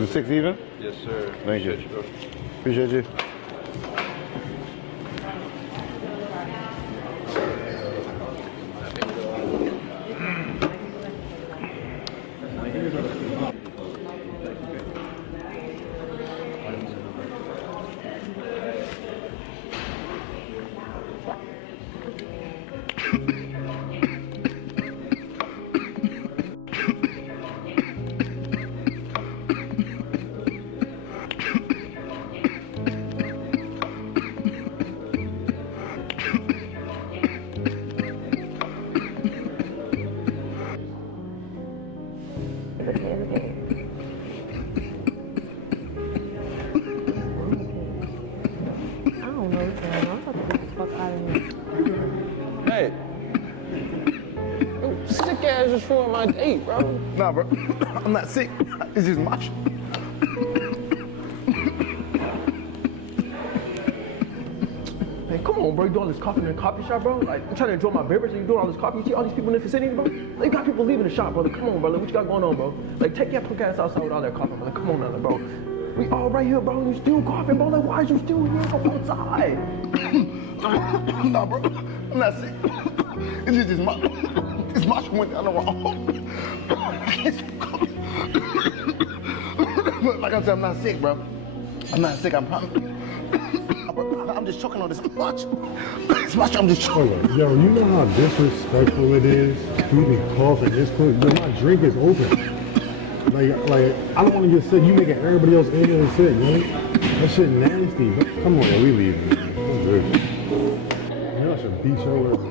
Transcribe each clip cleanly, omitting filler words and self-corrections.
Is it 6 even? Yes, sir. Thank you. Bro. Appreciate you. Hey. Sick ass just ruined my date, bro. Nah, bro. I'm not sick. It's just much. Man, come on, bro. You doing all this coffee in the coffee shop, bro? Like, I'm trying to enjoy my beverage and you doing all this coffee. You see all these people in the vicinity, bro? Like, you got people leaving the shop, brother. Come on, brother. What you got going on, bro? Like, take your punk ass outside with all that coffee, brother. Come on, now, bro. We all right here, bro. You still coughing, bro. Like, why is you still here? Go outside. Nah, bro. I'm not sick. It's just this much. This much went down the wrong. Like I said, I'm not sick, bro. I'm not sick. I'm just choking on this much. This much. I'm just choking. Yo, you know how disrespectful it is for you to be coughing this quick? Yo, my drink is open. Like I don't want to get sick. You making everybody else in here sick, man. That shit nasty. Come on, man, we leaving. Man. I'm good. Man, I should beat your ass.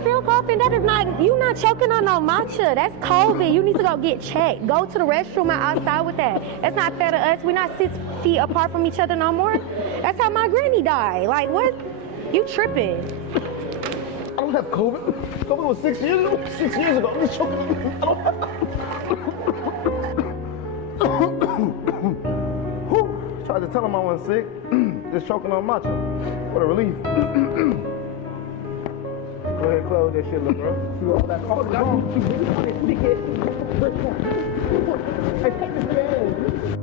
Still coughing? That is not, you not choking on no matcha. That's COVID. You need to go get checked. Go to the restroom outside with that. That's not fair to us. We're not 6 feet apart from each other no more. That's how my granny died. Like, what? You tripping. I don't have COVID. COVID was 6 years ago. 6 years ago. I'm just choking on I don't have Tried to tell him I wasn't sick. Just choking on matcha. What a relief. Go ahead, close that shit, little bro. See all that coffee. You really want to stick it. Hey, take this man.